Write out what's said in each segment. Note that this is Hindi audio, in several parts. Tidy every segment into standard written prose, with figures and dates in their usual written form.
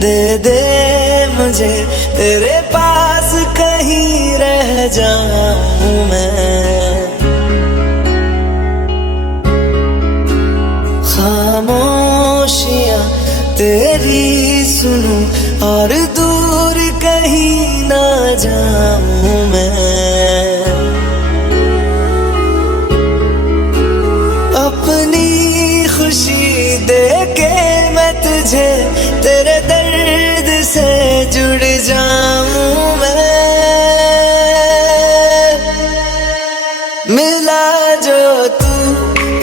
दे दे मुझे, तेरे पास कहीं रह जाऊं मैं। खामोशियां तेरी सुनूं और दूर कहीं ना जाऊं मैं। अपनी खुशी दे के मैं तुझे, तेरे दर्द से जुड़ जाऊं मैं। मिला जो तू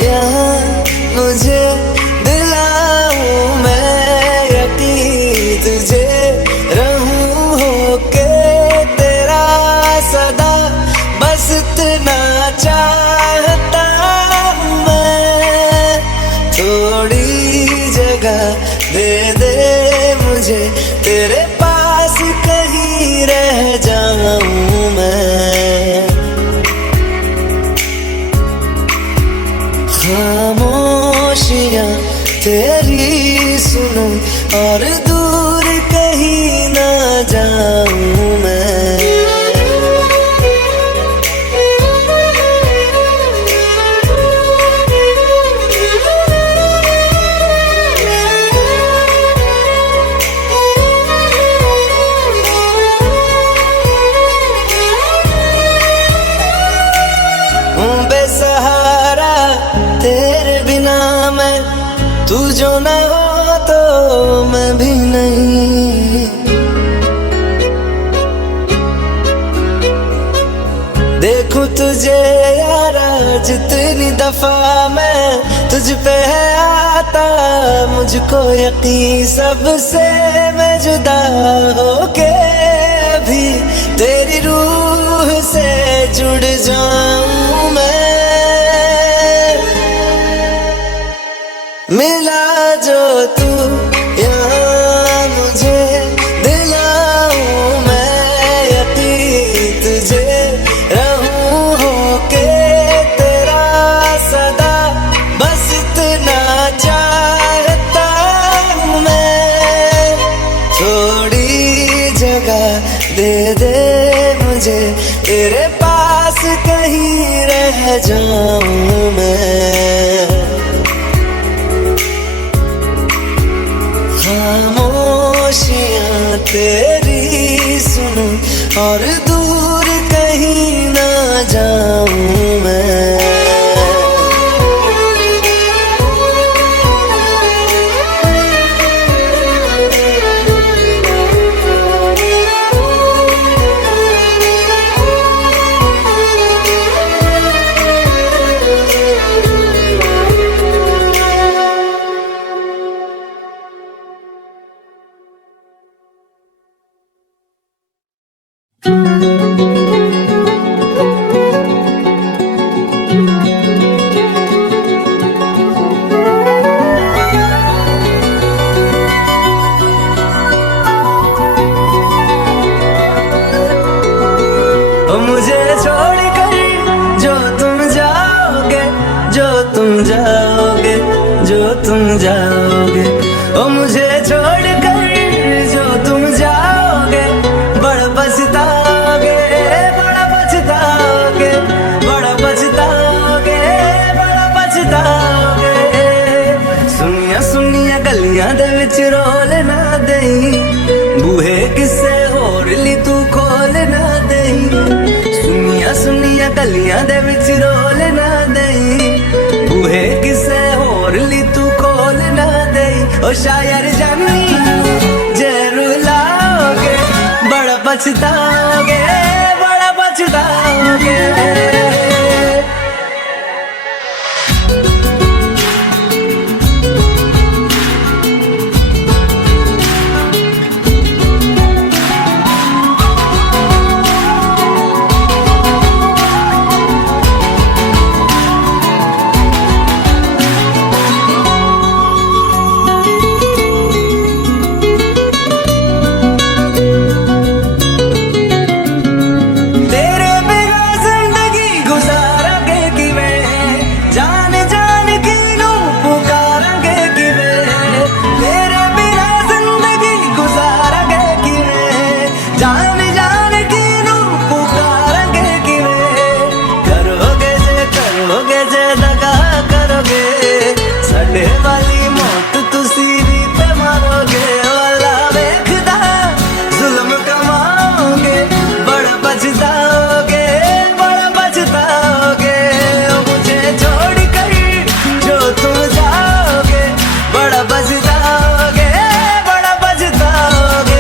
यहाँ मुझे, दिलाऊं मैं यकीन तुझे, रहूं होके तेरा सदा, बस इतना चाहता हूँ मैं। थोड़ी जगह दे दे मुझे, तेरे पास कहीं रह जाऊं मैं। खामोशियां तेरी सुनूं और दूर कहीं ना जाऊं मैं। बेसहारा तेरे बिना मैं, तू जो न हो तो मैं भी नहीं। देखूं तुझे यारा जितनी दफा मैं, तुझ पे है आता मुझको यकीन, सबसे मैं जुदा होके अभी तेरी रूह से जुड़ जाऊं मैं। मिला जो तू यहाँ मुझे, दिलाऊं मैं यकीन तुझे, रहूं होके तेरा सदा, बस इतना चाहता हूँ मैं। थोड़ी जगह दे दे मुझे, तेरे पास कहीं रह जाऊं मैं। खामोशियां तेरी सुनूं और दूर कहीं ना जाऊं मैं। मुझे छोड़कर जो तुम जाओगे, जो तुम जाओगे, जो तुम जाओगे, ओ मुझे छोड़कर जो तुम जाओगे, बड़ा पछताओगे, बड़ा पछताओगे, बड़ा पछताओगे, बड़ा पछताओगे। सुनिया सुनिया गलियां दे विच रोल ना देई, बूहे किसे होर ली तू खोल ना देई। सुनिया सुनिया गलियां दे विच रोल ना देई, बूहे किसे होर ली तू खोल ना देई। ओ शायर जानी जे रुलाओगे, बड़ा पछताओगे, बड़ा पछताओगे। ए वाली मौत तुसी भी ते मारोगे वाला वेखदा जुल्म कमाओगे बड़ा पछताओगे बड़ा पछताओगे मुझे छोड़ कर जो तुम जाओगे बड़ा पछताओगे बड़ा पछताओगे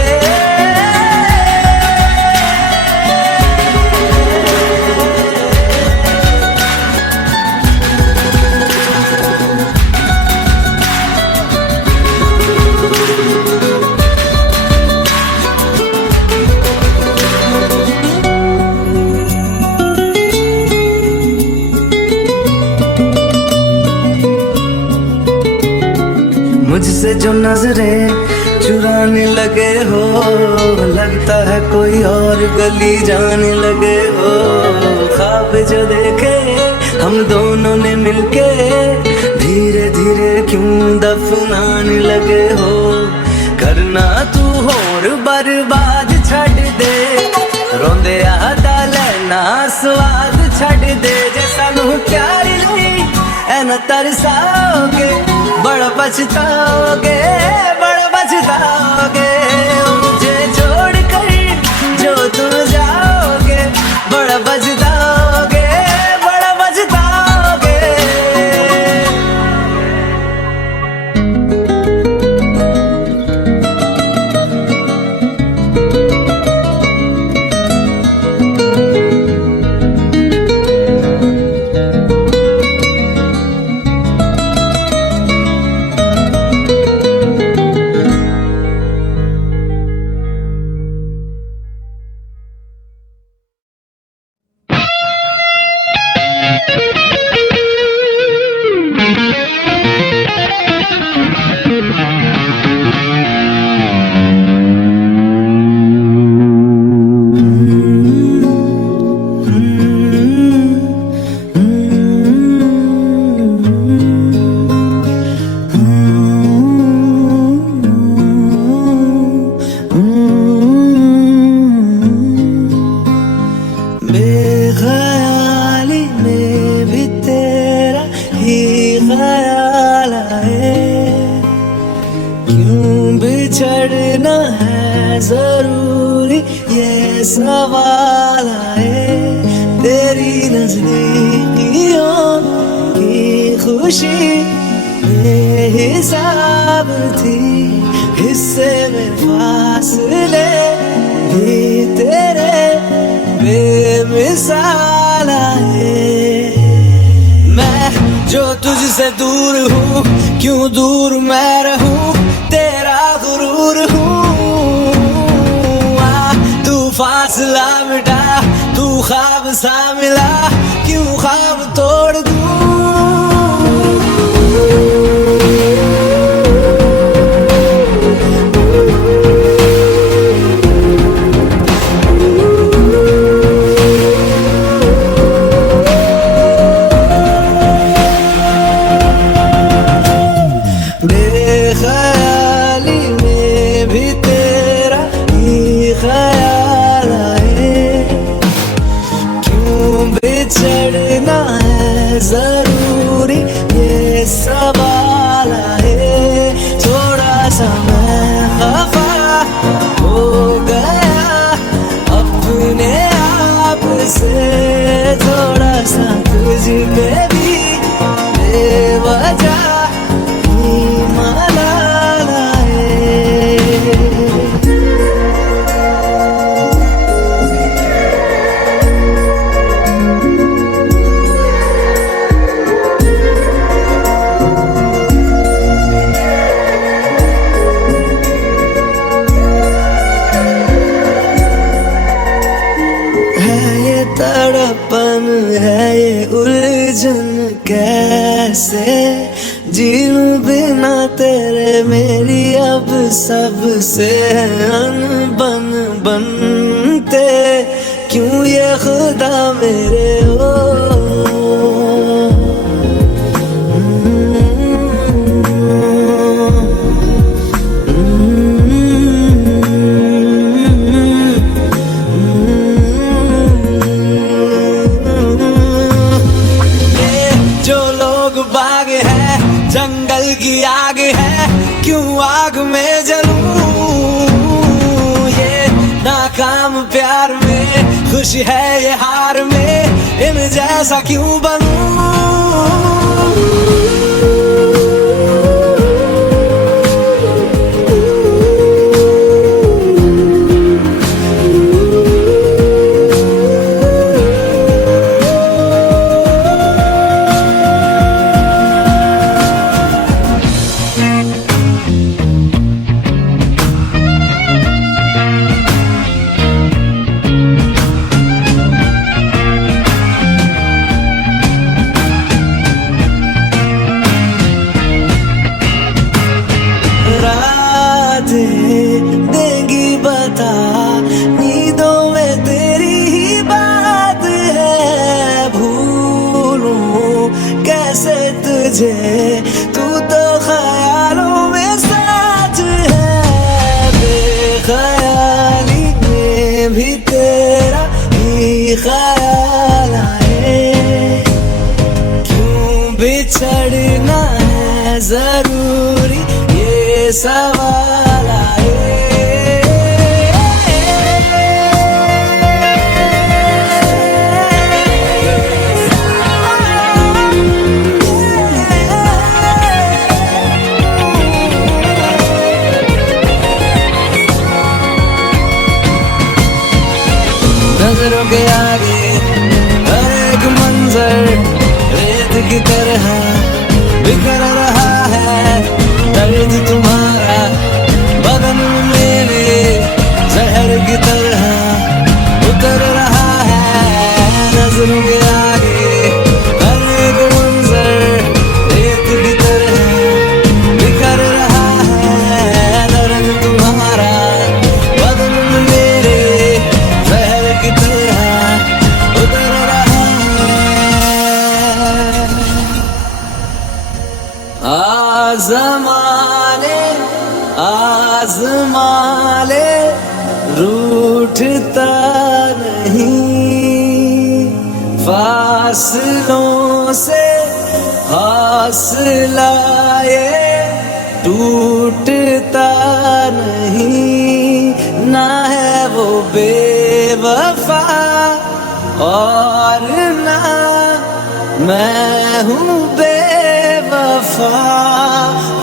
मुझसे जो नजरें चुराने लगे हो लगता है कोई और गली जाने लगे हो ख्वाब जो देखे हम दोनों ने मिलके धीरे धीरे क्यों दफनाने लगे हो करना तू होर बर्बाद छड़ दे रोंदे आदा लेना स्वाद छड़ दे जे सानू प्यार नहीं ऐना तरसाओगे बड़ा पछताओगे बड़ा पछताओगे मुझे छोड़ कर जो तुम जाओगे बड़ा पछताओगे बड़ा पछताओगे बेख्याली में भी तेरा ही ख्याल आए क्यों बिछड़ना है जरूरी ये सवाल आए तेरी नजदीकियों की खुशी बेहिसाब थी हिस्से में फासले भी तेरे बेमिसाल आए मैं जो तुझसे दूर हूँ क्यों दूर मैं रहूँ तेरा गुरूर हूँ तू फासला मिटा तू ख्वाब सा मिला क्यों ख्वाब तोड़ दूँ बेख्याली में भी तेरा ही ख्याल आए क्यों बिछड़ना है जरूरी ये सवाल आए थोड़ा सा मैं खफा हो गया अपने आप से थोड़ा सा तुझ पे भी बेवजह तड़पन है ये उलझन कैसे जीऊं बिना तेरे मेरी अब सबसे अनबन बनते क्यों ये खुदा मेरे ओ जंगल दिल की आग है, क्यों आग में जलूं। ये नाकाम प्यार में खुशी है, ये हार में इन जैसा क्यों बनूं। देंगी बता, नींदों में तेरी ही बात है। भूलूं कैसे तुझे, तू तो ख्यालों में साथ है। बेख्याली में भी तेरा ही ख्याल आए, क्यों बिछड़ना है जरूरी ये सवाल आए। नजरों के आगे हर एक मंजर रेत की तरह बिखर रहा है। दर्द तुम्हारा बदन मेरे जहर की तरह उतर रहा है। नजरों के आगे हर एक मंजर रेत की तरह बिखर रहा है। दर्द तुम्हारा बदन मेरे जहर की तरह उतर रहा है। आज़मा ले रूठता नहीं, फासलों से हौसला ये टूटता नहीं। ना है वो बेवफा और ना मैं हूँ बेवफा।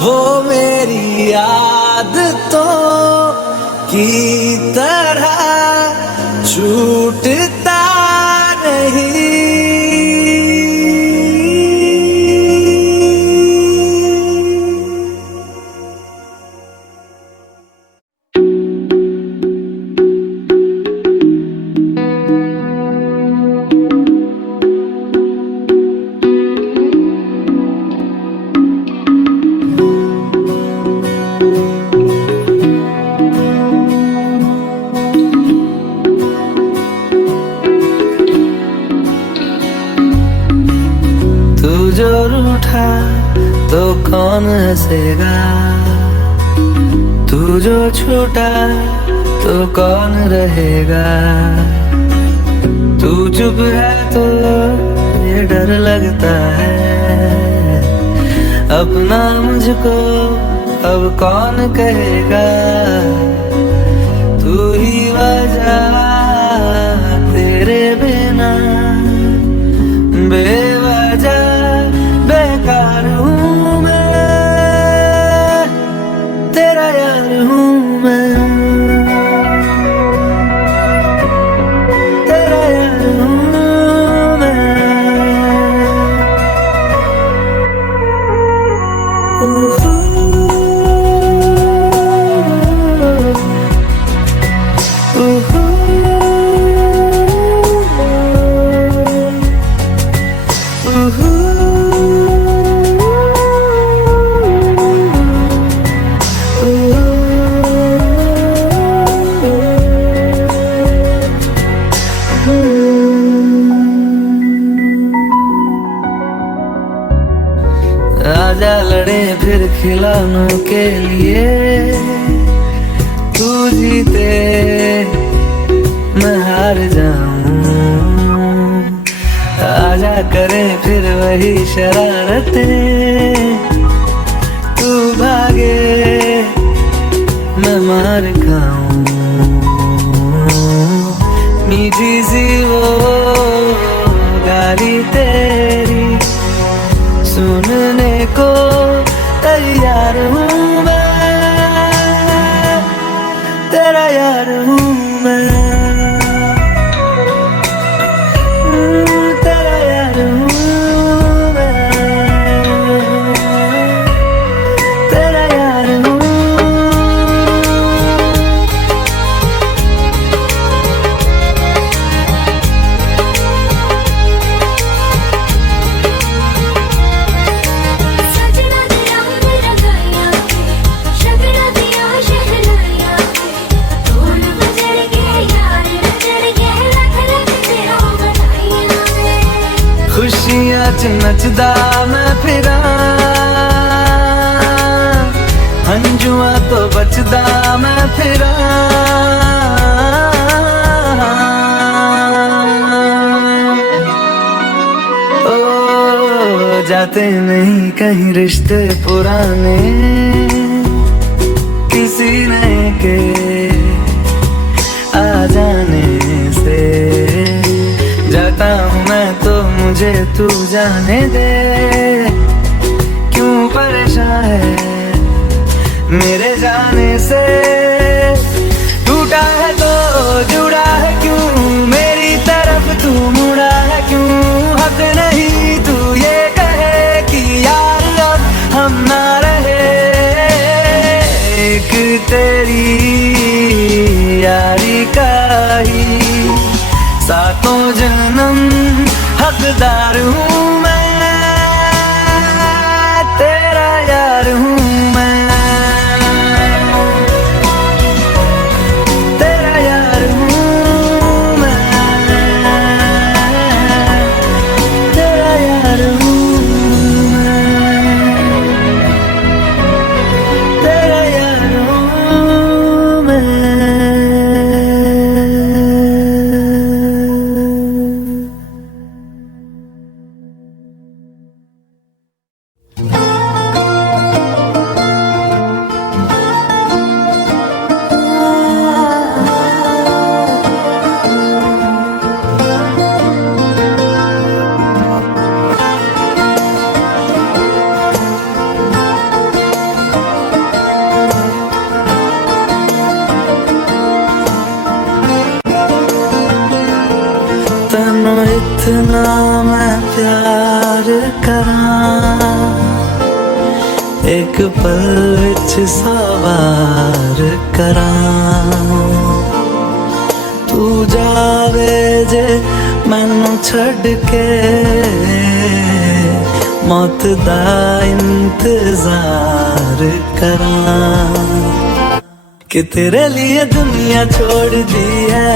वो मेरी आदतों की तरह छूटता नहीं। जो रूठा तो कौन हंसेगा, तू जो छूटा तो कौन रहेगा। तू चुप है तो ये डर लगता है, अपना मुझको अब कौन कहेगा। तू ही वजह तेरे बिना बेवजह बेकार हूँ मैं, तेरा यार हूँ मैं, तेरा यार हूँ मैं। आजा लड़े फिर खिलौनों के लिए, तू जीते मैं हार जाऊं। आजा करे फिर वही शरारतें, को तैयार हूँ मैं, तेरा यार हूँ मैं, तेरा यार हूँ मैं, तेरा यार हूँ। खुशियाँ च नचदा मैं फिरा, हंजुआ तो बचदा मैं फिरा, ओ जाते नहीं कहीं रिश्ते पुराने किसी नए के आ जाने से, जाता हूँ मैं तो मुझे तू जाने दे, क्यों परेशान है मेरे जाने से, टूटा है तो जुड़ा है क्यों, मेरी तरफ तू मुड़ा है क्यों, हक नहीं तू ये कहे कि यार अब हम ना रहे, एक तेरी यारी का ही सातों जन्म हकदार हूँ मैं, तेरा यार हूँ मैं, तेरा यार हूँ मैं, तेरा यार हूँ मैं, तेरा यार हूँ मैं। इतना मैं प्यार करा, एक पल विच सवार करा, तू जावे जे मैनू छड़ के, मौत दा इंतजार करा, कि तेरे लिए दुनिया छोड़ दी है,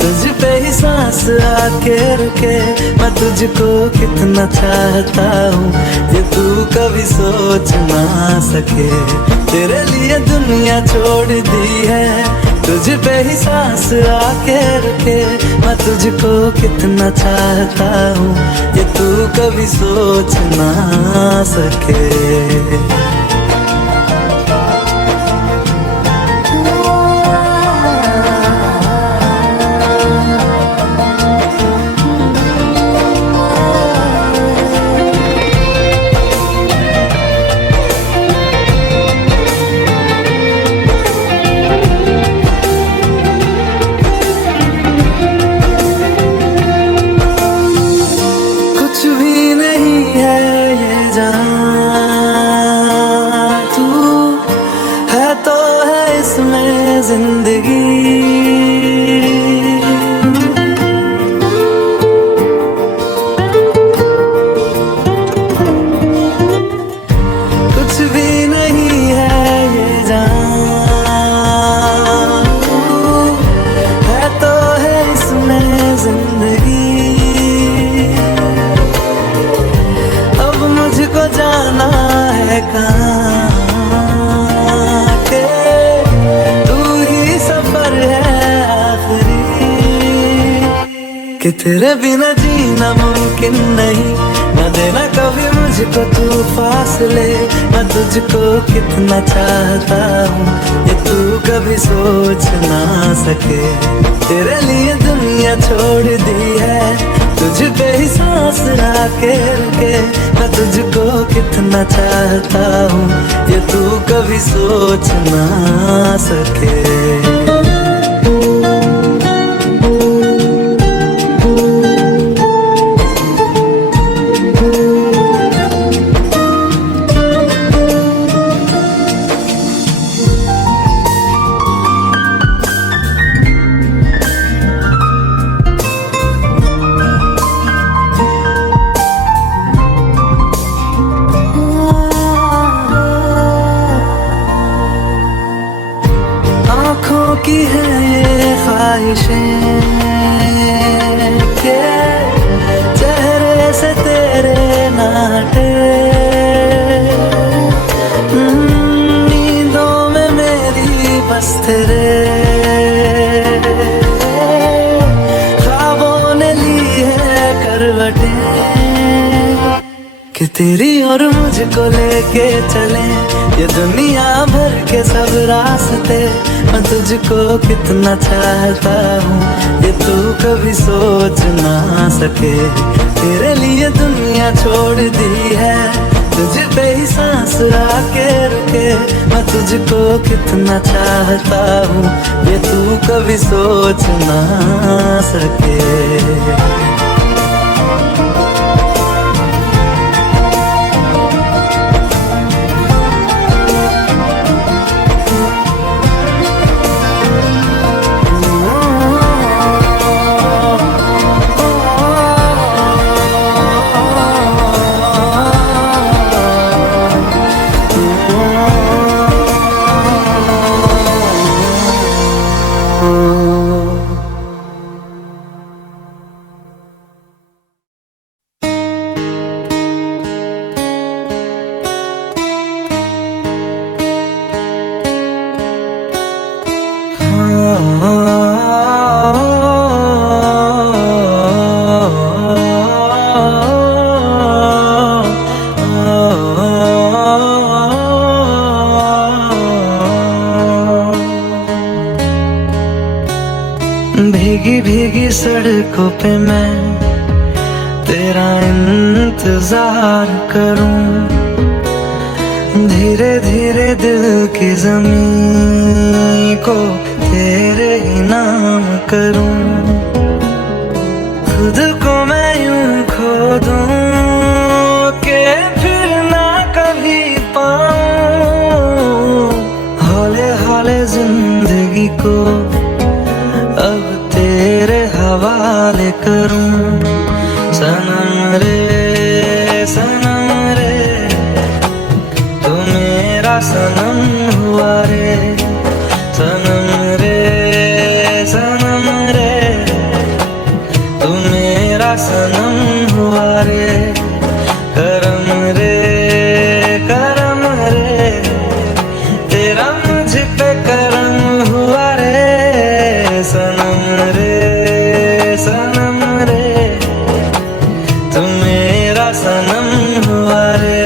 तुझ पे ही सांस आके रुके, मैं तुझको कितना चाहता हूँ ये तू कभी सोच ना सके, तेरे लिए दुनिया छोड़ दी है, तुझ पे ही सांस आके रुके, मैं तुझको कितना चाहता हूँ ये तू कभी सोच ना सके। जिंदगी कुछ भी नहीं है ये जान, है तो है इसमें जिंदगी, अब मुझको जाना है कहाँ कि तेरे बिना जीना मुमकिन नहीं, न देना कभी मुझको तू फासले, मैं तुझको कितना चाहता हूँ ये तू कभी सोच ना सके, तेरे लिए दुनिया छोड़ दी है, तुझ पे ही सांस आके रुके, मैं तुझको कितना चाहता हूँ ये तू कभी सोच ना सके। आँखों की है ये ख्वाहिशें के चेहरे से तेरे नाटे, नींदों में मेरी बस तेरे ख्वाबों ने ली है करवटें कि तेरी और मुझको लेके चले ये दुनिया भर के सब रास्ते। मैं तुझको कितना चाहता हूँ ये तू कभी सोच ना सके। तेरे लिए दुनिया छोड़ दी है, तुझ पे ही सांस आके रुके, मैं तुझको कितना चाहता हूँ ये तू कभी सोच ना सके। भीगी भीगी सड़कों पे मैं तेरा इंतजार करूं, धीरे धीरे दिल की ज़मीं को तेरे ही नाम करूं। खुद को मैं यूं खो दूं कि फिर ना कभी पाऊं, हौले हौले जिंदगी को अब तेरे हवाले करूं। सनम रे तू मेरा सनम हुआ रे, सनम रे तू मेरा सनम हुआ रे। करम रे तेरा मुझ पे करम हुआ रे, सनम रे तू मेरा सनम हुआ रे।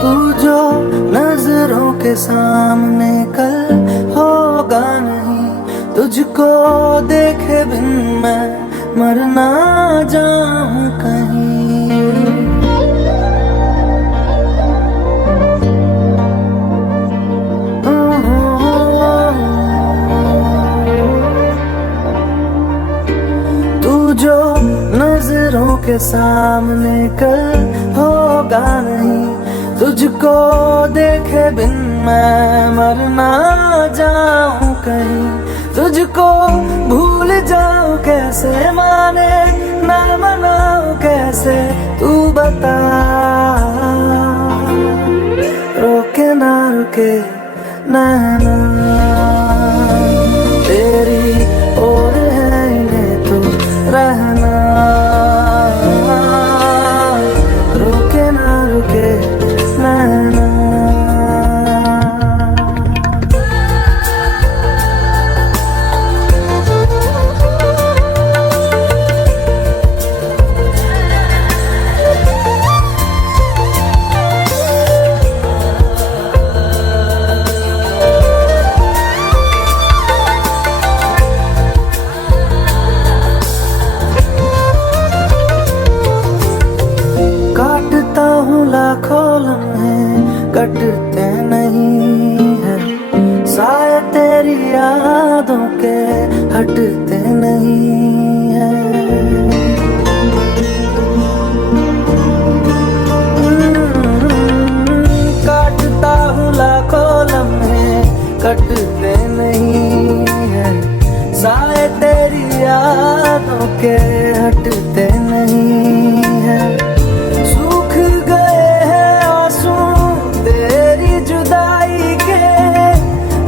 तू जो नजरों के सामने कल होगा नहीं, तुझको देखे बिन मैं मर ना जाऊं कहीं। तू जो नजरों के सामने कल होगा नहीं, तुझको देखे बिन मैं मर ना जाऊं कहीं। तुझको भूल जाऊं कैसे, माने ना मनाऊं कैसे, तू बता। रोके ना रुके नैना तेरी ओर है, इन्हें तो रहना। रोके ना रुके नैना। काटता हूँ लाखों लम्हे, कटते नहीं है साए तेरी यादों के, हटते नहीं है। काटता हूँ लाखों लम्हे, कटते नहीं है साए तेरी यादों के, हटते नहीं है। सूख गए हैं आंसू तेरी जुदाई के,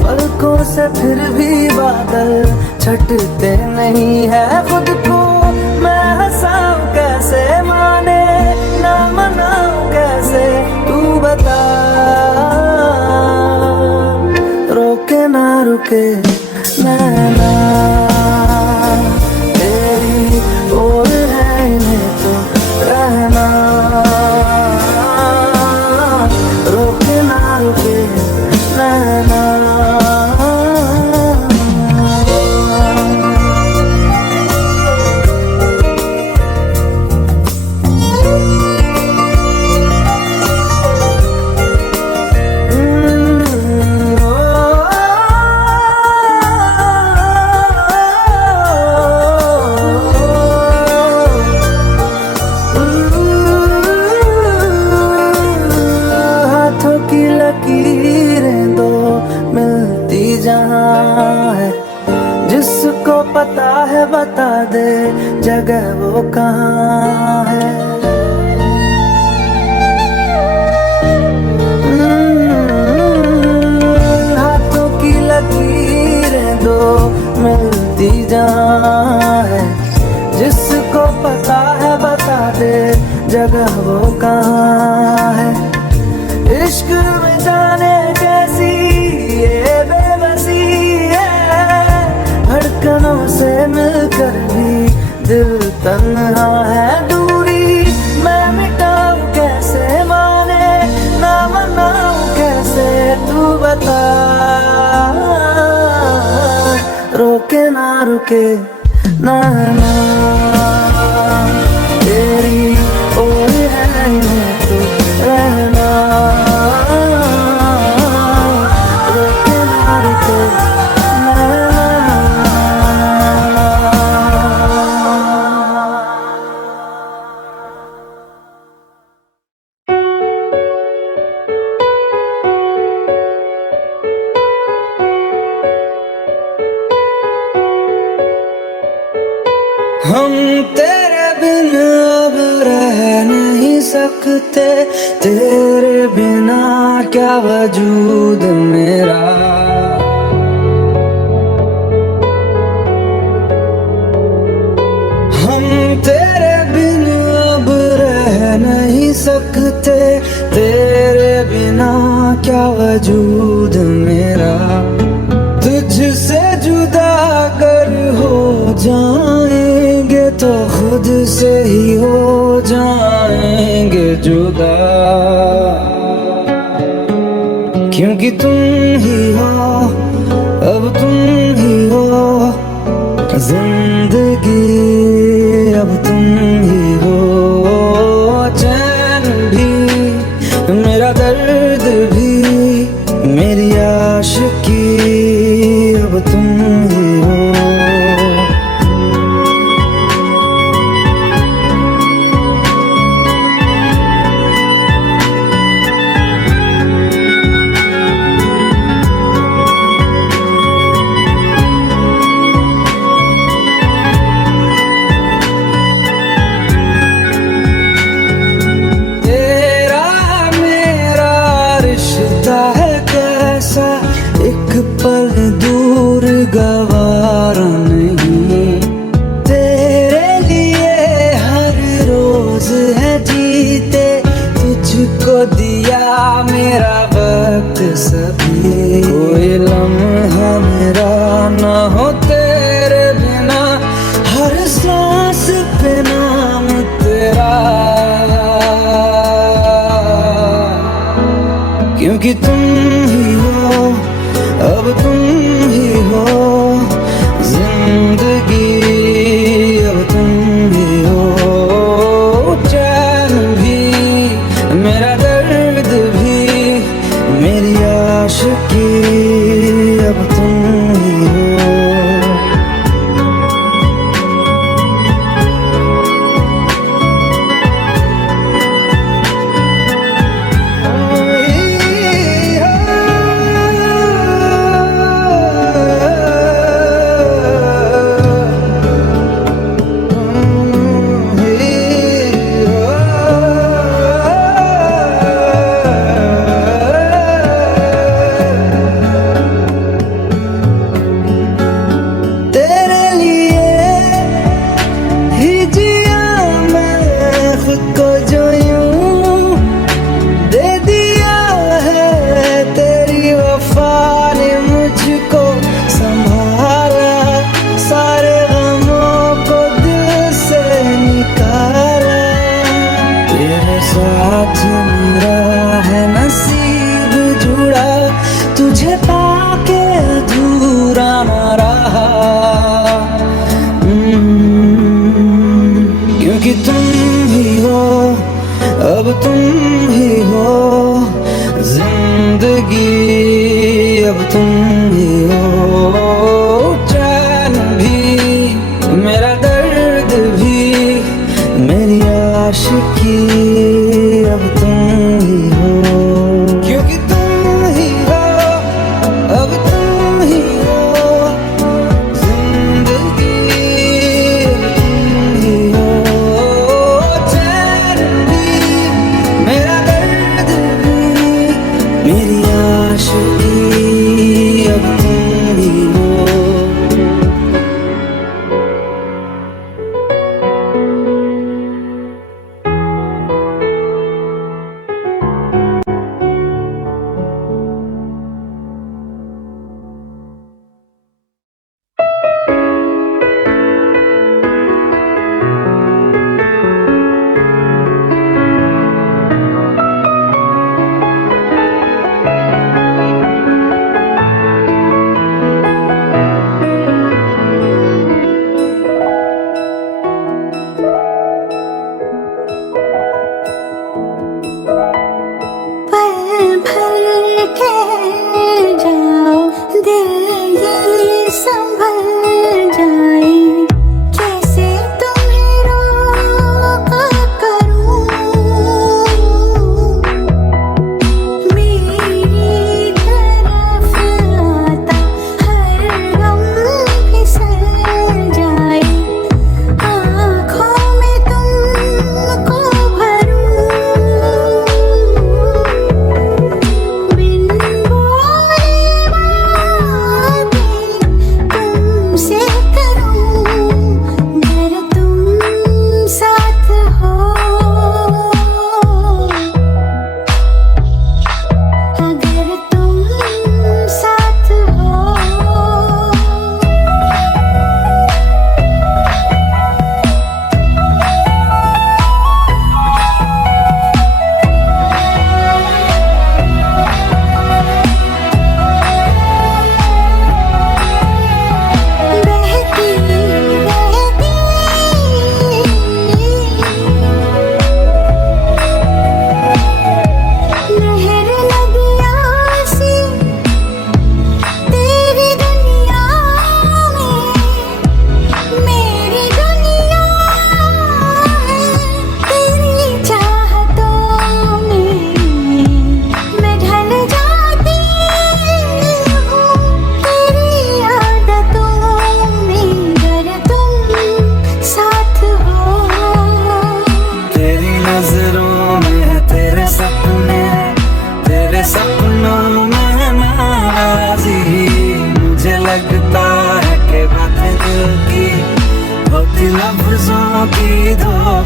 पलकों से फिर भी बादल छटते नहीं है। खुद को मैं हंसाऊं कैसे, माने ना मनाऊं कैसे, तू बता। रोके ना रुके नैना तेरी ओर है, इन्हें तो रहना। रोके ना रुके नैना। हाथों की लकीरें दो मिलती जहाँ है, जिसको पता है बता दे जगह वो कहाँ है। हाथों की लकीरें दो मिलती जहाँ है, जिसको पता है बता दे जगह वो कहाँ है। इश्क में जाने कैसी ये बेबसी है, धड़कनों से मिलकर भी दिल तन्हा है। दूरी मैं मिटाऊं कैसे, माने ना मनाऊं कैसे, तू बता। रोके ना रुके नैना तेरी ओर है, इन्हें तो रहना। रोके ना रुके नैना। हम तेरे बिन अब रह नहीं सकते, तेरे बिना क्या वजूद मेरा। हम तेरे बिन अब रह नहीं सकते, तेरे बिना क्या वजूद मेरा। तुझसे जुदा अगर हो जाएंगे तो खुद से ही हो जाएंगे जुदा। क्योंकि तुम ही हो, अब तुम ही हो जिंदगी, अब तुम ही हो। चैन भी, मेरा दर्द भी, मेरी आशिकी, अब तुम ही हो। पल दूर गवारा नहीं, तेरे लिए हर रोज है जीते, तुझको दिया मेरा वक्त सभी। कोई लम्हा मेरा ना हो तेरे बिना, हर सांस पे नाम तेरा, क्योंकि तुम ही हो, अब तुम ही हो जिंदगी, अब तुम ही हो। चैन भी, मेरा दर्द भी, मेरी आशिकी, अब तुम ही हो। साथ मेरा है नसीब जुड़ा, तुझे पाके अधूरा न रहा। क्योंकि तुम ही हो, अब तुम ही हो जिंदगी, अब तुम ही हो। चैन भी, मेरा दर्द भी, मेरी आशिकी, अब तुम ही हो। क्योंकि तुम ही हो, अब तुम ही हो जिंदगी, अब तुम ही हो। चैन भी, मेरा दर्द भी, मेरी आशिकी, अब तुम ही हो।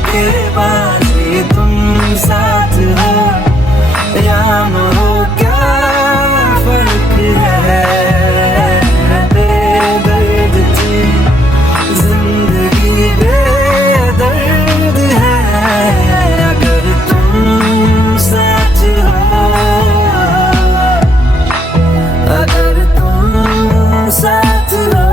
धोखेबाजी तुम साथ हो या न हो, क्या फर्क है। बेदर्द थी जिंदगी, बेदर्द है अगर तुम साथ हो, अगर तुम साथ हो।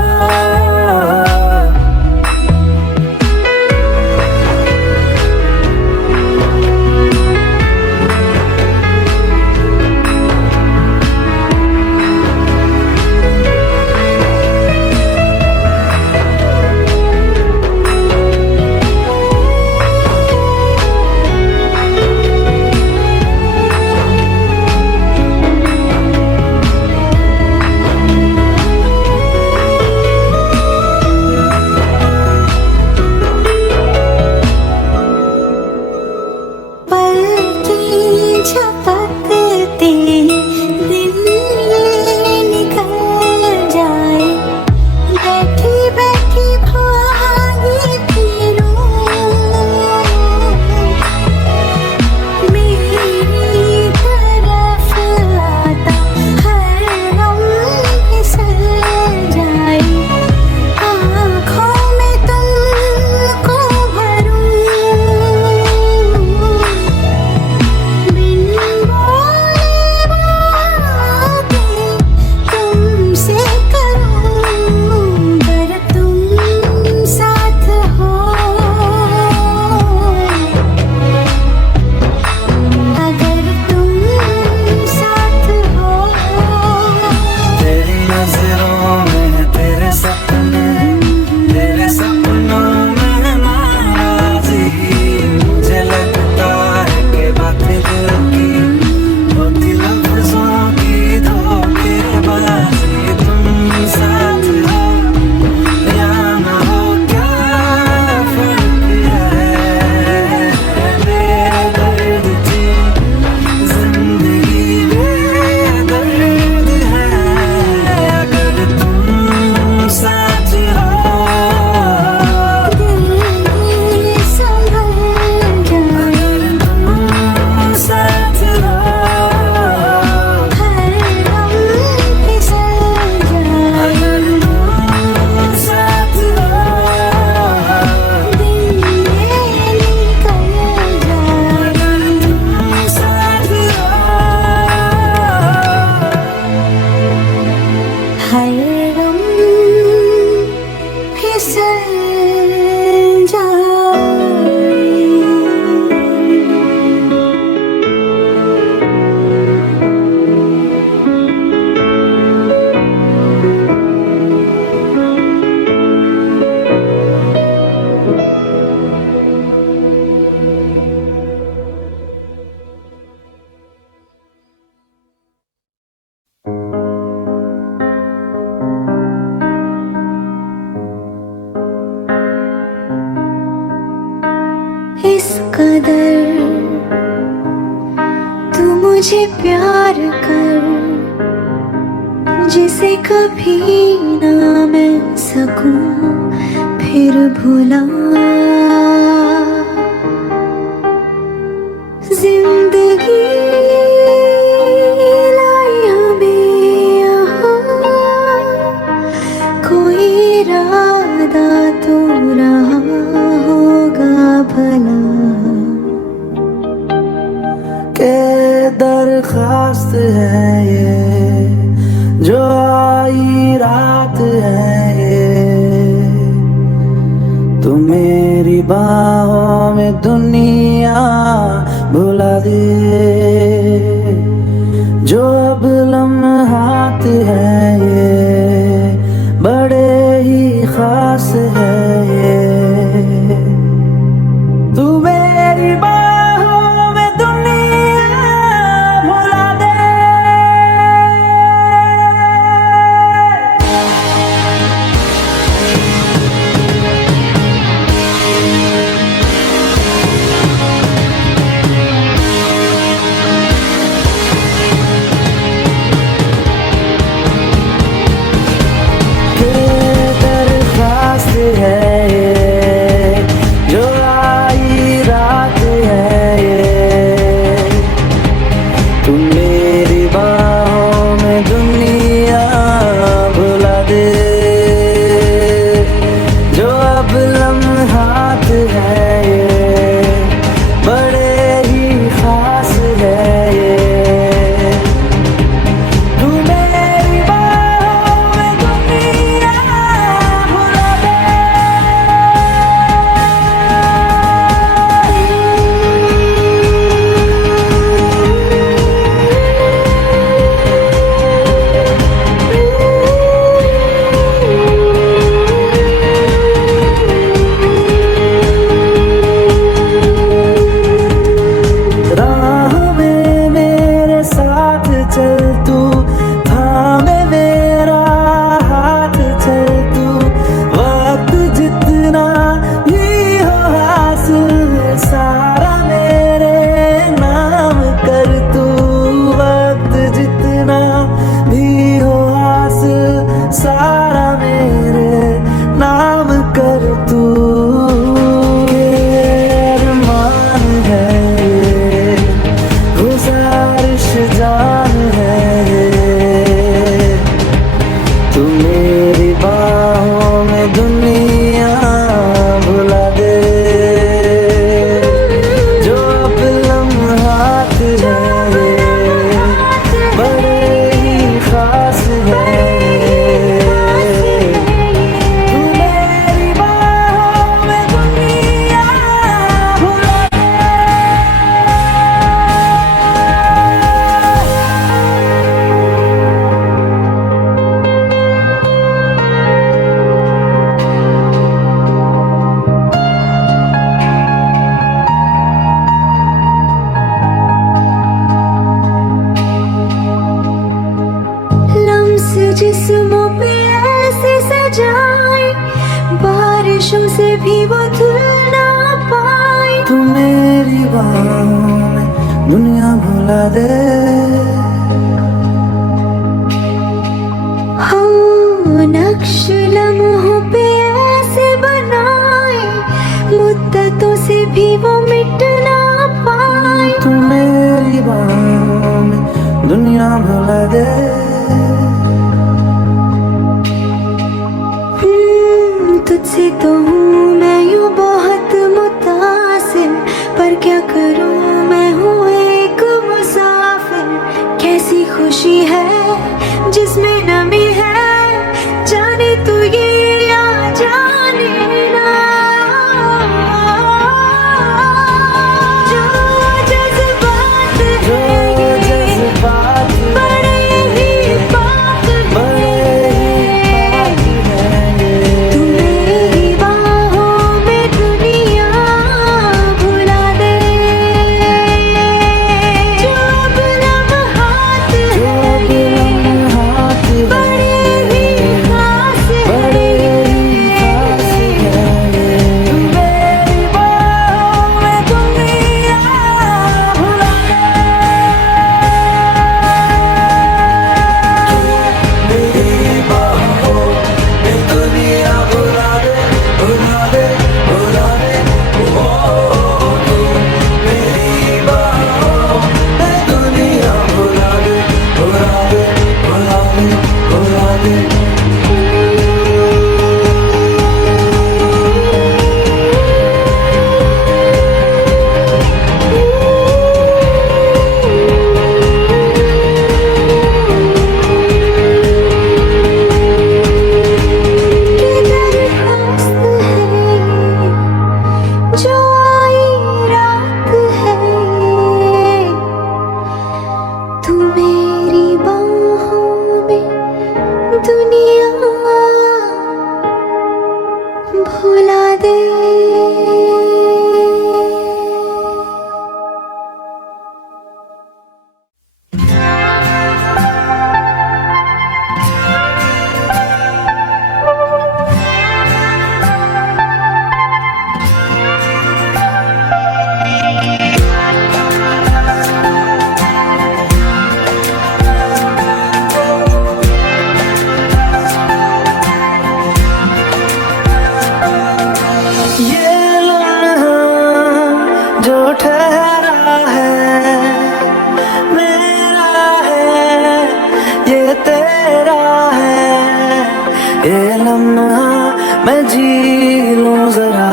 इस कदर तू मुझे प्यार कर, जिसे कभी ना मैं सकूं फिर भुला। जिंदगी लाई हमें यहाँ, कोई इरादा तो रहा होगा भला। के दरखास्त है ये जो आई रात है ये, तू मेरी बाहों में दुनिया भुला दे। जो अब लम्हात है ये बड़े ही खास है ये, तू मेरी बाहों में दुनिया भुला दे। चल तू, थामे मेरा हाथ चल तू, वक्त जितना भी हो हासिल सारा मेरे नाम कर तू, वक्त जितना भी हो हासिल सारा मेरे नाम कर तू। ये अरमान है, ये गुजारिश जान है, ये तू मेरी बाहों में दुनिया भुला दे, जो अब लम्हात है ये बड़े ही खास है, तू मेरी बाहों में दुनिया भुला दे। लम्स जिस्मों पे ऐसे सजाए, बारिशों से भी वो धुल ना पाए, तू मेरी बाहों में दुनिया भुला दे। हम नक्श लम्हों पे ऐसे बनाए, मुद्दतों से भी वो मिट ना पाए, तू मेरी बाहों में दुनिया भुला दे। तुझसे तो हूँ मैं यूँ बहुत मुतासिर, पर क्या करूँ मैं हूँ एक मुसाफिर। कैसी खुशी है जिसमें नमी है, जाने तू ये या जाने ना, जो जज्बात है ये बड़े ही पाक है, तू मेरी बाहों में दुनिया भुला दे, जो अब लम्हात है बड़े ही खास है, तू मेरी बाहों में दुनिया भुला दे, मेरी बाहों में दुनिया भुला दे, भुला दे, भुला दे, ओ तू मेरी बाहों में दुनिया भुला दे, भुला दे, भुला दे, भुला दे। जो आई रात है ये, तू मेरी बाहों में दुनिया भुला दे। ये लम्हा जो ठहरा है मेरा है, ये तेरा है, ये लम्हा मैं जी लूं जरा,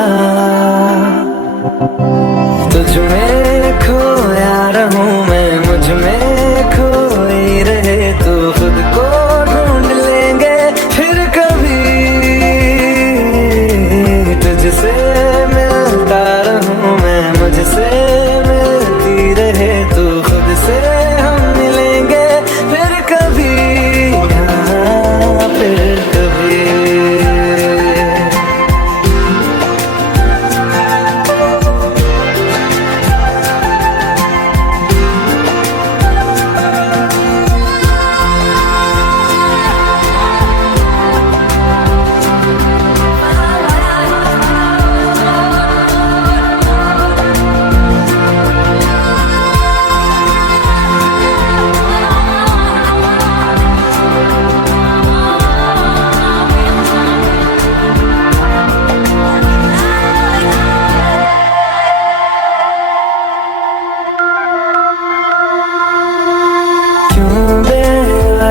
तुझ में खोया रहूं मैं, मुझ में खोई रहे तू, खुद को ढूंढ लेंगे फिर कभी, तुझसे मिलता रहूं मैं, मुझसे मिलती रहे तू, खुद से हम मिलेंगे फिर कभी, हाँ फिर कभी।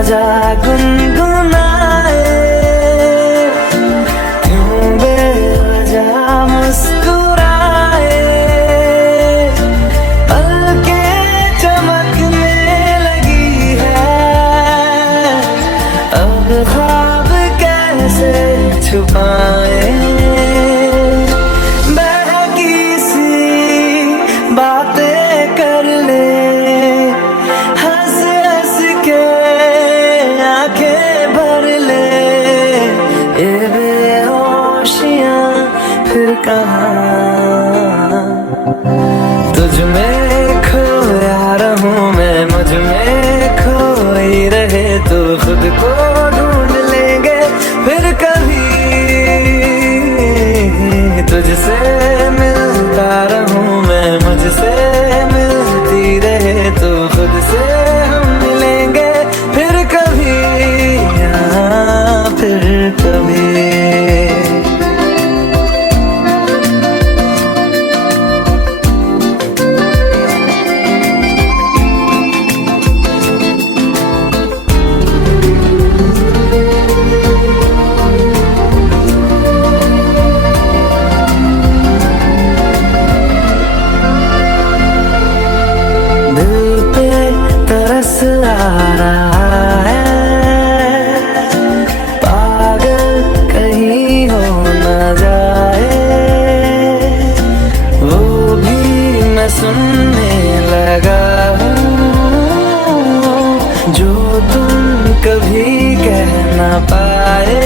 आजा गुनगुनाए, क्यों बेवजह मुस्कुराए, पलकें चमकने लगी है, अब ख्वाब कैसे छुपाए, बहकी सी बातें कर ले, हंस हंस के आंखें भर ले, ये बेहोशियां फिर कहाँ, तुझ में खोया रहूं मैं, मुझ में खोई रहे तो खुद को ढूंढ लेंगे फिर कभी, तुझसे मिलता रहूं मैं, मुझसे मिलती रहे तो खुद से हम मिलेंगे फिर कभी, हाँ फिर कभी। दिल पे तरस आ रहा है, पागल कहीं हो न जाए, वो भी मैं सुनने लगा हूँ जो तुम कभी कह न पाए,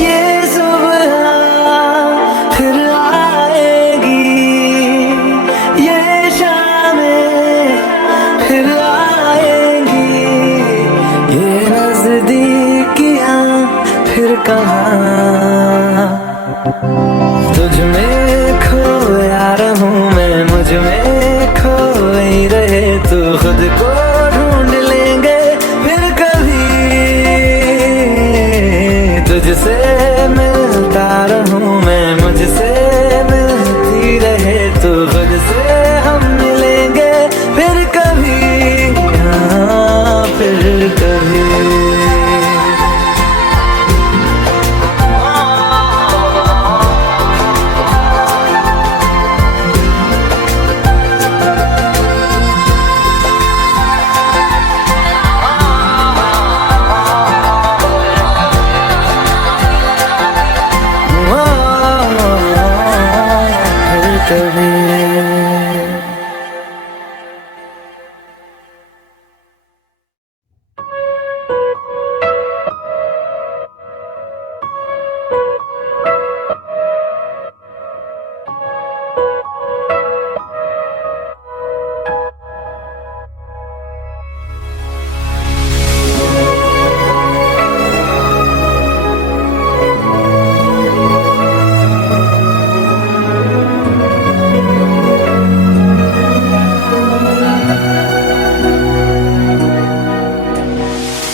ये सुबह फिर आएगी, ये शामें फिर आएंगी, ये नजदीकियां फिर कहाँ, तुझ में खोया रहूं मैं, मुझ में खोई रहे तो खुद को ढूंढ लेंगे फिर कभी, तुझसे मिलता रहूं मैं, मुझसे मिलती रहे तो खुद से हम मिलेंगे फिर कभी, हाँ फिर कभी।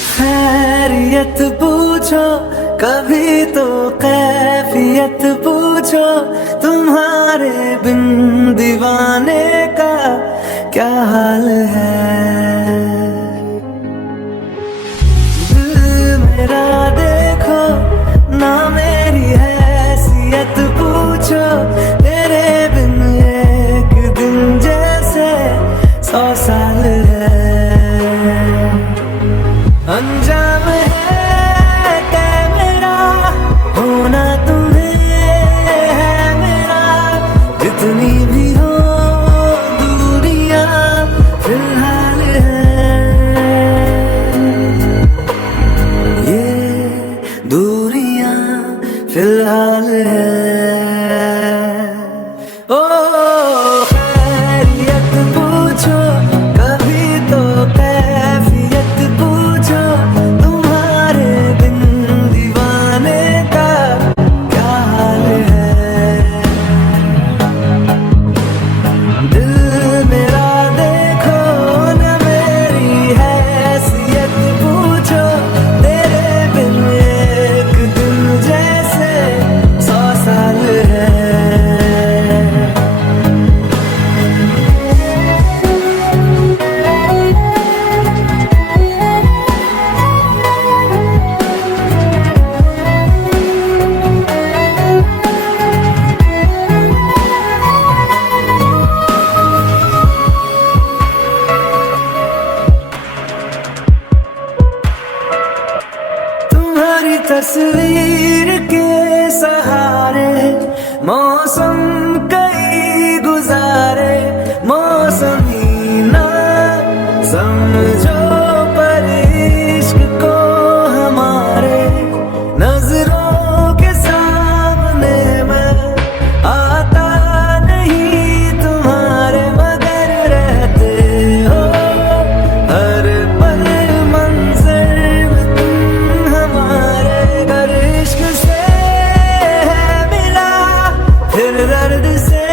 खैरियत पूछो कभी तो कैफियत पूछो, तुम्हारे बिन दीवाने का क्या हाल है, दिल मेरा देखो ना मेरी हैसियत पूछो, तेरे बिन एक दिन जैसे 100 साल है, अंजाम है तय मेरा होना तुम्हें है मेरा, जितनी भी हो दूरियां फिलहाल तस्वीर के सहारे मौसम कई गुजारे, मौसमी ना समझो पर इश्क को हमारे, नजरों के सामने मैं आता नहीं तुम्हारे, मगर रहते हो हर पल मंजर में तुम हमारे। अगर इश्क से है मिला फिर दर्द से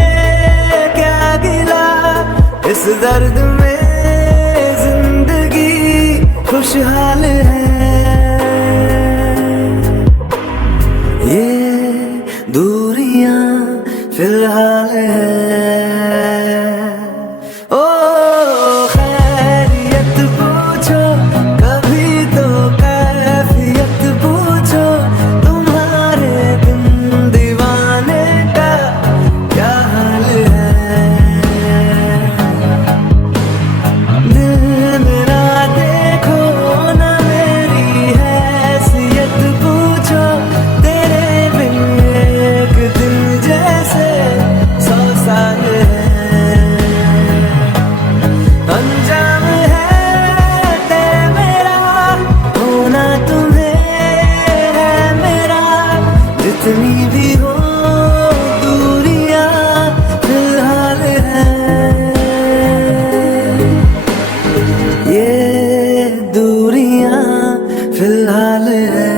क्या गिला, इस दर्द में जिंदगी खुशहाल है। ये दूरियां फिलहाल है। ओ खैरियत पूछो कभी तो कैफियत पूछो, तुम्हारे बिन दीवाने का क्या हाल है। दिल मेरा देखो ना मेरी हैसियत पूछो, तेरे बिन एक दिन जैसे 100 साल है। अंजाम है ते मेरा होना तुम्हें है मेरा, जितनी भी हो दूरियां फिलहाल है। ये दूरियां फिलहाल है।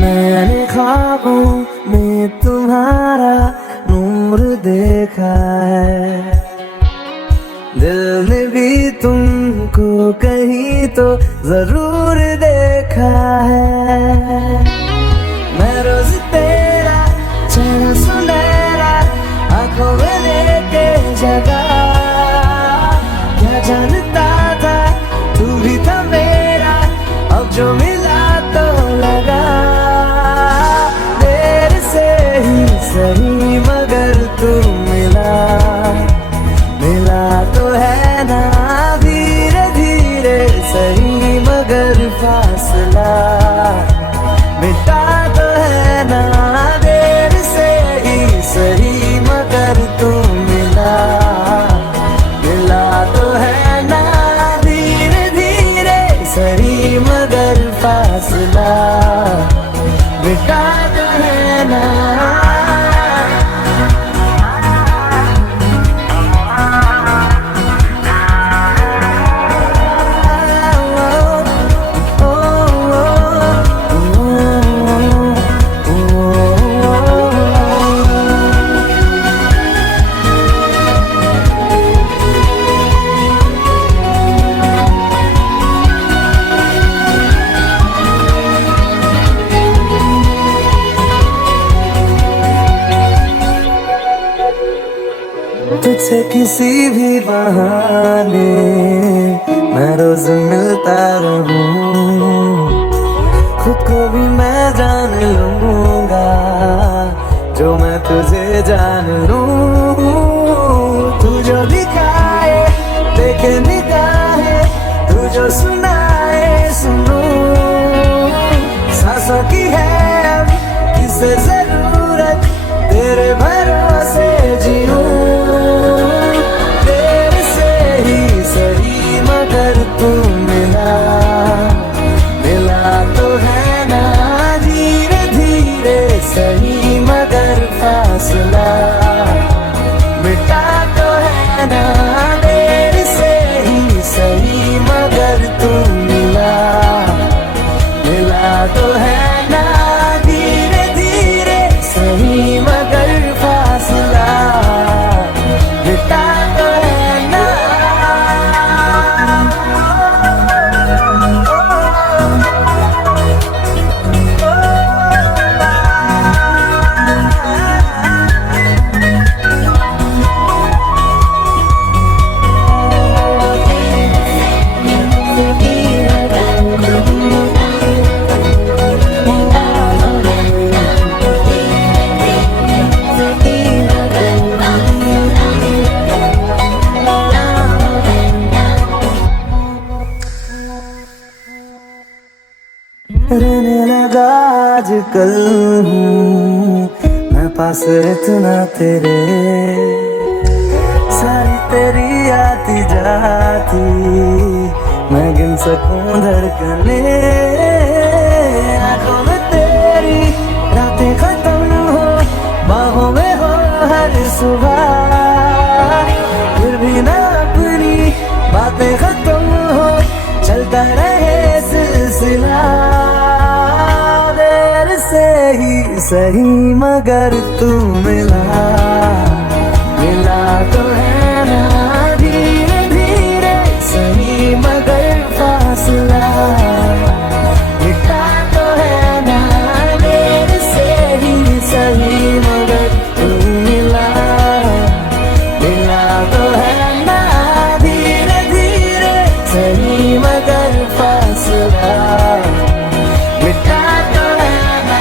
मैंने ख्वाबों में तुम्हारा नूर देखा है, दिल ने भी तुमको कहीं तो जरूर देखा है। मैं रोज तेरा चेहरा सुनहरा आंखों में लेके जगा, क्या जानता था तू भी था मेरा, अब जो मिला तो लगा। देर से ही सही मगर तू मिला, मिला तो है ना धीरे धीरे सही मगर फासला मिटा तो है ना। देर से ही सही मगर तू मिला, मिला तो है ना धीरे धीरे सही मगर फासला मिटा तो है ना। तुझसे किसी भी बहाने मैं रोज मिलता रहूं, खुद को भी मैं जान लूंगा जो मैं तुझे जान लूं। तू जो दिखाए देखे निगाहें, तू जो सुनाए सुनूं, रहने लगा आजकल हूँ मैं पास इतना तेरे, सारी तेरी आती जाती मैं गिन सकूं धड़कने, आंखों में तेरी रातें खत्म हो बाहों में हो हर सुबह, फिर भी ना अपनी बातें खत्म हो चलता रहे सिलसिला, देर से ही सही मगर तू मिला, मिला तो है ना धीरे धीरे सही मगर फासला, मिटा तो है ना देर से ही सही मगर तू मिला, मिला तो है ना धीरे धीरे सही मगर फासला, मिटा तो है ना।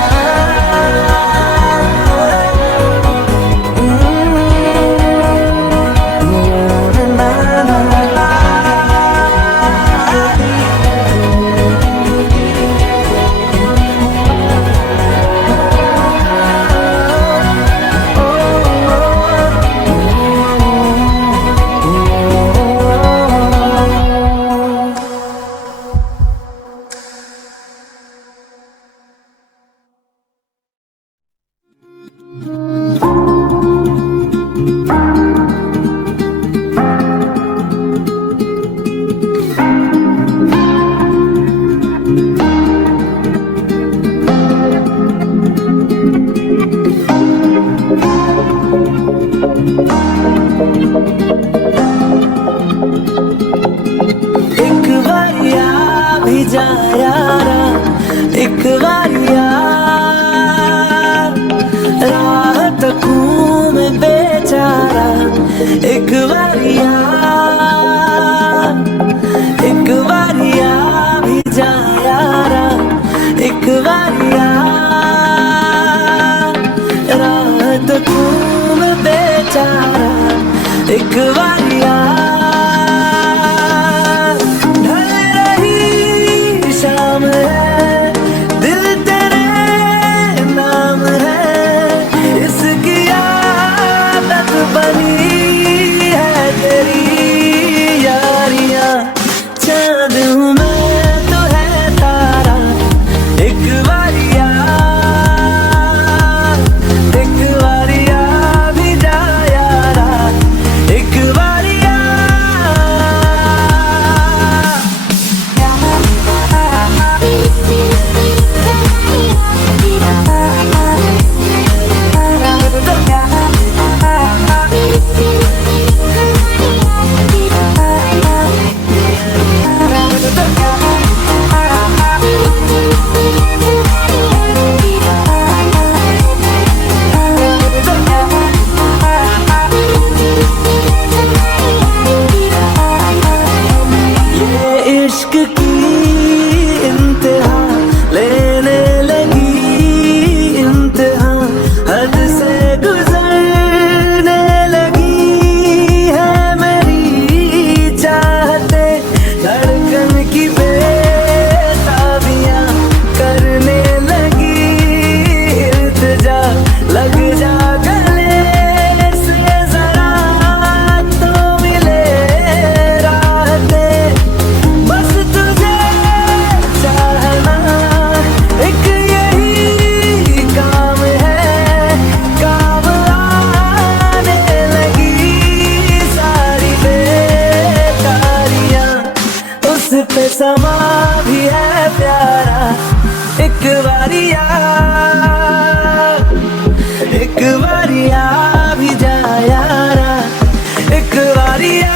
एक बारिया भी जा यारा, एक बारिया राह तकूं मैं बेचारा, एक बारिया भी जा यारा, एक बारिया राह तकूं मैं बेचारा, एक बारिया ढल रही शाम है, दिल तेरे नाम है, इसकी आदत बनी है तेरी यारियां, चांद हूँ मैं तो है तारा, एक बारिया भी जा यारा, एक बारिया ये इश्क की इंतहा लेने लगी इंतहा, हद से गुजरने लगी है मेरी चाहते, धड़कन की बेताबियां करने लगी इल्तिजा, लग जा गले से जरा तो मिले राहते, बस तुझे चाहना एक यही काम है, काम आने लगी सारी बेकारियां, उस पे समा भी है प्यारा, एक बारिया भी जा यारा, एक बारिया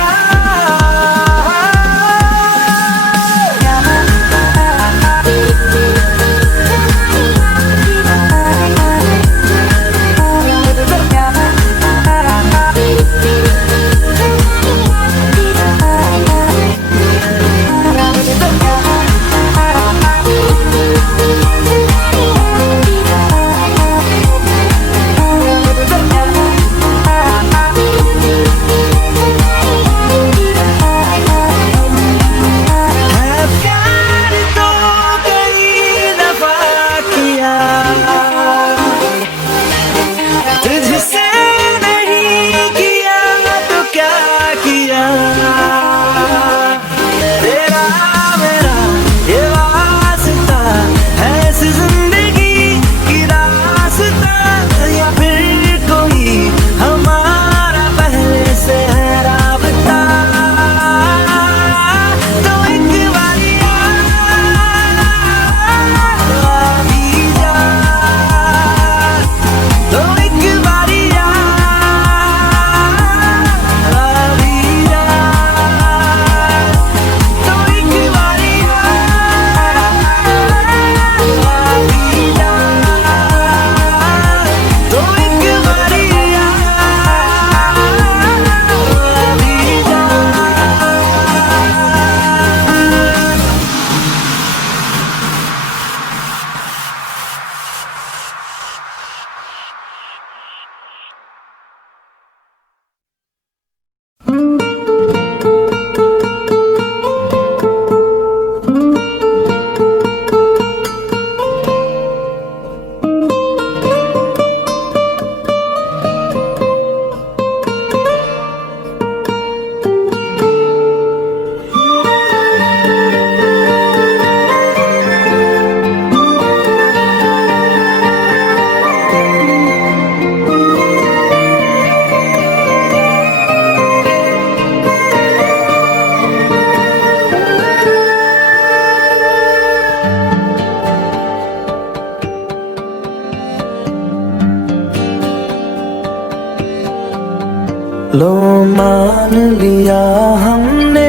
लो मान लिया हमने,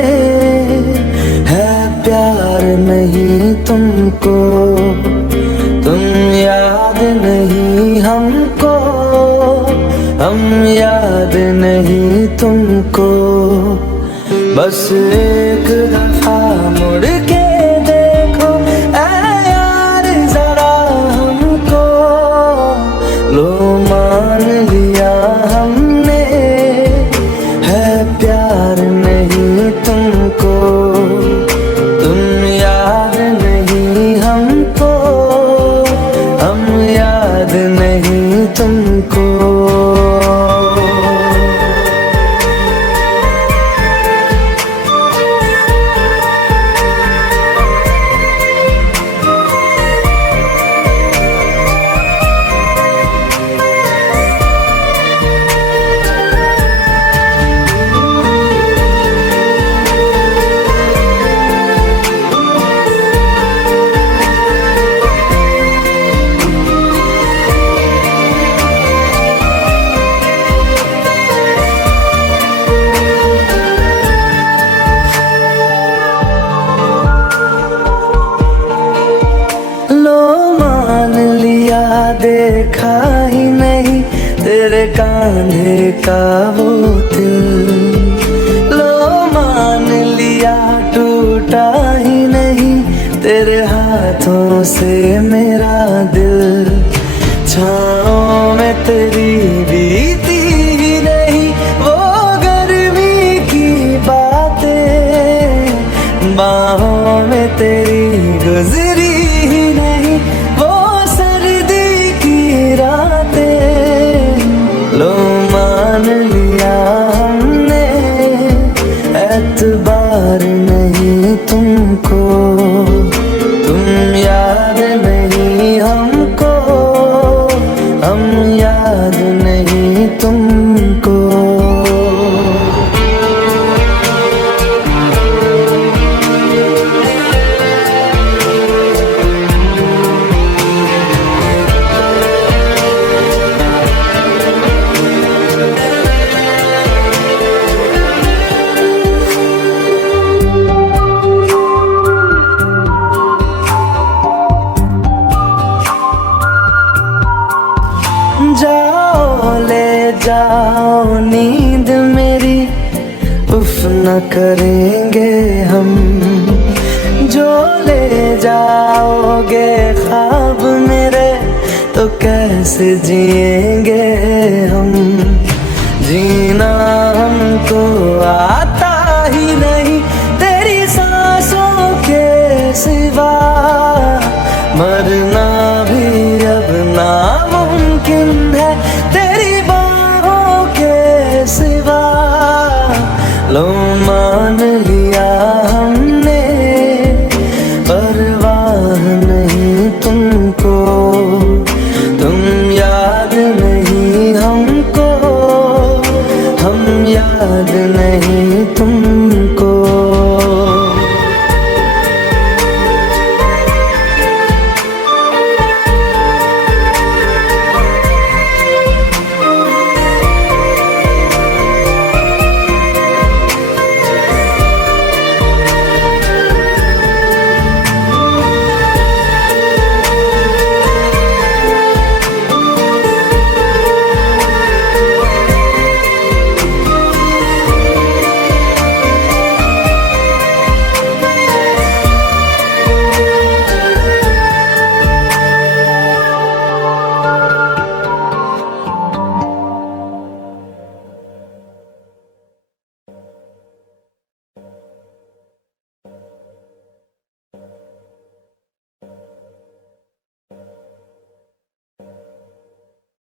है प्यार नहीं तुमको, तुम याद नहीं हमको, हम याद नहीं तुमको। बस एक दफा मुड़ के देखो ऐ यार जरा हमको, लो मान लिया हमने, है प्यार नहीं तुमको, तुम याद नहीं हमको, हम याद नहीं तुमको। देखा ही नहीं तेरे कांधे का वो दिल, लो मान लिया टूटा ही नहीं तेरे हाथों से मेरा दिल। छाँव में तेरी बीती ही नहीं वो गर्मी की बातें, बाहों में तेरी गुजरी ही नहीं वो लो मान लिया हमने, एतबार नहीं तुमको, तुम याद नहीं हमको, हम याद नहीं तुमको। जाओ ले जाओ नींद मेरी, उफ न करेंगे हम, जो ले जाओगे ख्वाब मेरे तो कैसे जिएंगे हम। जीना हमको आता ही नहीं तेरी सांसों के सिवा, मरना